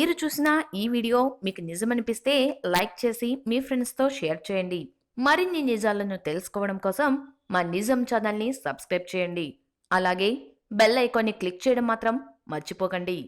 మీరు చూసిన ఈ వీడియో మీకు నిజమనిపిస్తే లైక్ చేసి మీ ఫ్రెండ్స్తో షేర్ చేయండి. మరిన్ని నిజాలను తెలుసుకోవడం కోసం మా నిజం ఛానల్ని సబ్స్క్రైబ్ చేయండి. అలాగే బెల్ ఐకాన్ని క్లిక్ చేయడం మాత్రం మర్చిపోకండి.